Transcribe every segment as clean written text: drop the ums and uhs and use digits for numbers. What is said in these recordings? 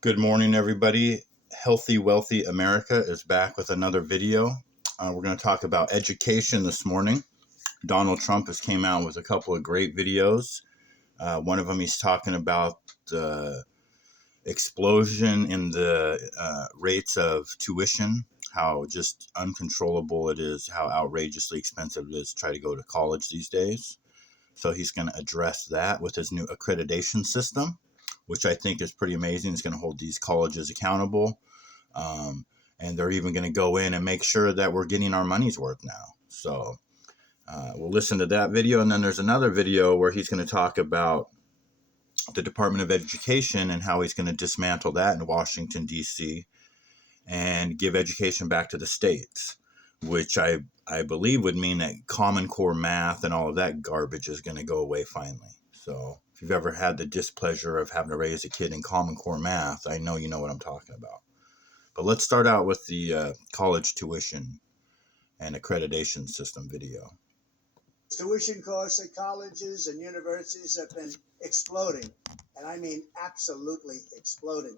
Good morning, everybody. Healthy, Wealthy America is back with another video. We're going to talk about education this morning. Donald Trump has came out with a couple of great videos. One of them, he's talking about the explosion in the rates of tuition, how just uncontrollable it is, how outrageously expensive it is to try to go to college these days. So he's going to address that with his new accreditation system, which I think is pretty amazing. It's going to hold these colleges accountable. Um, and they're even going to go in and make sure that we're getting our money's worth now. So we'll listen to that video. And then there's another video where he's going to talk about the Department of Education and how he's going to dismantle that in Washington, D.C. and give education back to the states, which I believe would mean that Common Core math and all of that garbage is going to go away finally. So if you've ever had the displeasure of having to raise a kid in Common Core math, I know you know what I'm talking about. But let's start out with the college tuition and accreditation system video. Tuition costs at colleges and universities have been exploding, and I mean absolutely exploding.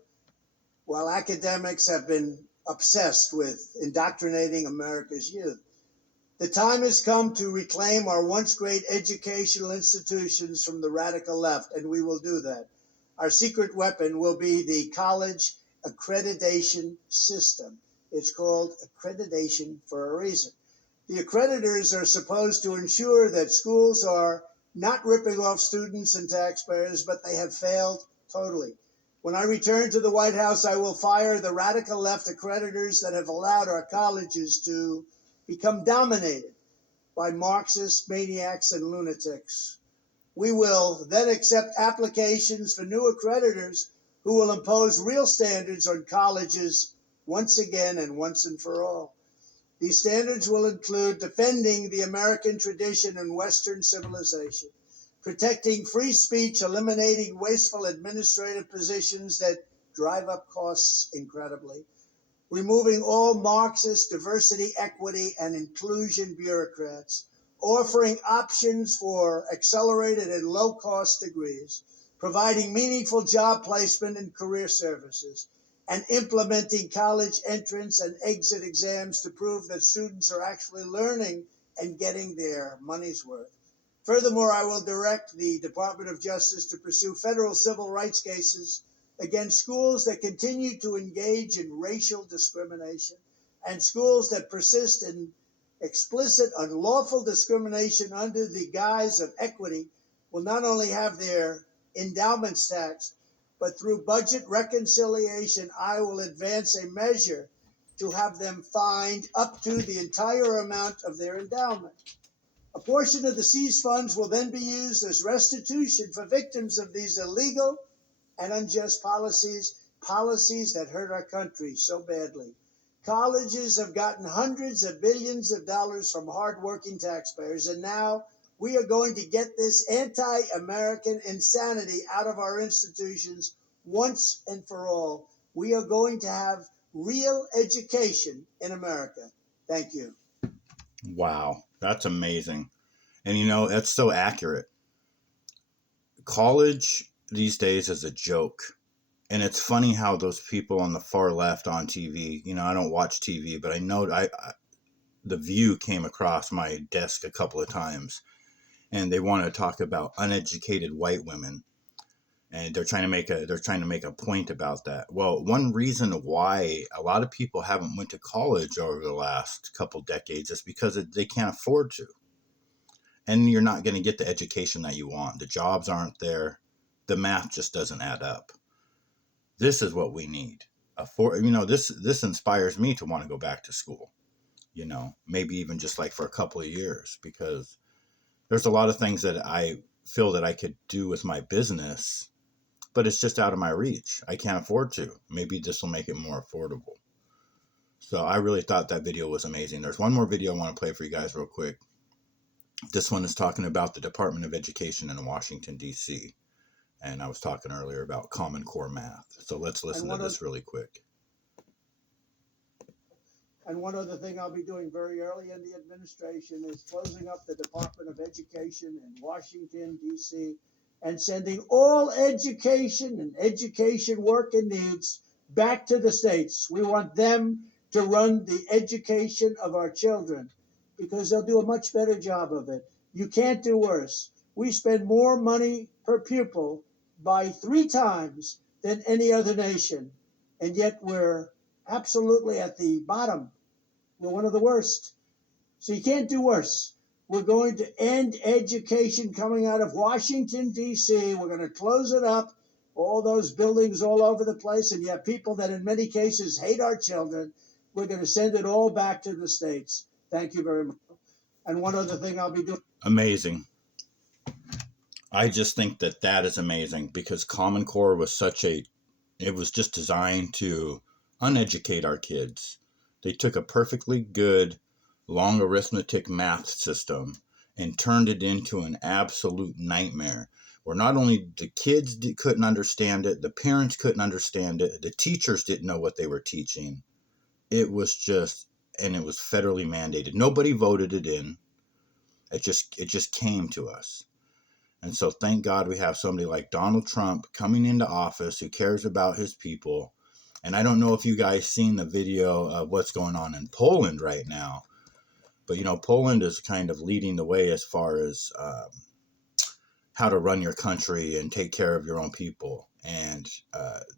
While academics have been obsessed with indoctrinating America's youth, the time has come to reclaim our once great educational institutions from the radical left, and we will do that. Our secret weapon will be the college accreditation system. It's called accreditation for a reason. The accreditors are supposed to ensure that schools are not ripping off students and taxpayers, but they have failed totally. When I return to the White House, I will fire the radical left accreditors that have allowed our colleges to become dominated by Marxist maniacs and lunatics. We will then accept applications for new accreditors who will impose real standards on colleges once again and once and for all. These standards will include defending the American tradition and Western civilization, protecting free speech, eliminating wasteful administrative positions that drive up costs incredibly, removing all Marxist diversity, equity, and inclusion bureaucrats, offering options for accelerated and low-cost degrees, providing meaningful job placement and career services, and implementing college entrance and exit exams to prove that students are actually learning and getting their money's worth. Furthermore, I will direct the Department of Justice to pursue federal civil rights cases against schools that continue to engage in racial discrimination and schools that persist in explicit unlawful discrimination under the guise of equity will not only have their endowments taxed, but through budget reconciliation, I will advance a measure to have them fined up to the entire amount of their endowment. A portion of the seized funds will then be used as restitution for victims of these illegal and unjust policies, policies that hurt our country so badly. Colleges have gotten hundreds of billions of dollars from hardworking taxpayers, and now we are going to get this anti-American insanity out of our institutions once and for all. We are going to have real education in America. Thank you. Wow, that's amazing. And you know, that's so accurate. College these days is a joke. And it's funny how those people on the far left on TV, you know, I don't watch TV, but I know The View came across my desk a couple of times, and they want to talk about uneducated white women, and they're trying to make a point about that. Well, one reason why a lot of people haven't went to college over the last couple decades is because they can't afford to, and you're not going to get the education that you want. The jobs aren't there. The math just doesn't add up. This is what we need. This inspires me to want to go back to school. Maybe even just like for a couple of years, because there's a lot of things that I feel that I could do with my business, but it's just out of my reach. I can't afford to. Maybe this will make it more affordable. So I really thought that video was amazing. There's one more video I want to play for you guys real quick. This one is talking about the Department of Education in Washington, D.C. And I was talking earlier about Common Core math. So let's listen to this really quick. And one other thing I'll be doing very early in the administration is closing up the Department of Education in Washington, D.C., and sending all education and education work and needs back to the states. We want them to run the education of our children because they'll do a much better job of it. You can't do worse. We spend more money per pupil by 3 times than any other nation, and yet we're absolutely at the bottom. We're one of the worst. So you can't do worse. We're going to end education coming out of Washington, D.C. We're going to close it up, all those buildings all over the place, and you have people that in many cases hate our children. We're going to send it all back to the states. Thank you very much. And one other thing I'll be doing. Amazing. I just think that that is amazing because Common Core was it was just designed to uneducate our kids. They took a perfectly good long arithmetic math system and turned it into an absolute nightmare where not only the kids couldn't understand it, the parents couldn't understand it, the teachers didn't know what they were teaching. It was federally mandated. Nobody voted it in. It just came to us. And so thank God we have somebody like Donald Trump coming into office who cares about his people. And I don't know if you guys seen the video of what's going on in Poland right now. But, Poland is kind of leading the way as far as how to run your country and take care of your own people. And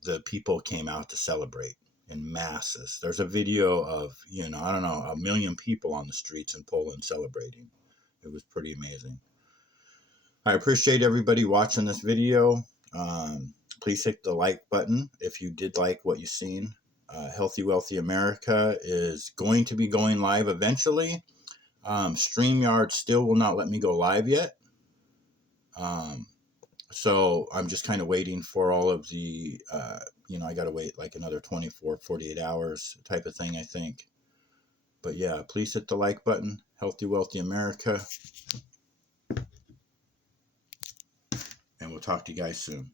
the people came out to celebrate in masses. There's a video of, I don't know, 1 million people on the streets in Poland celebrating. It was pretty amazing. I appreciate everybody watching this video. Please hit the like button if you did like what you've seen. Healthy Wealthy America is going to be going live eventually. StreamYard still will not let me go live yet. So I'm just kind of waiting for all of the, I got to wait like another 24, 48 hours type of thing, I think. But yeah, please hit the like button. Healthy Wealthy America. And we'll talk to you guys soon.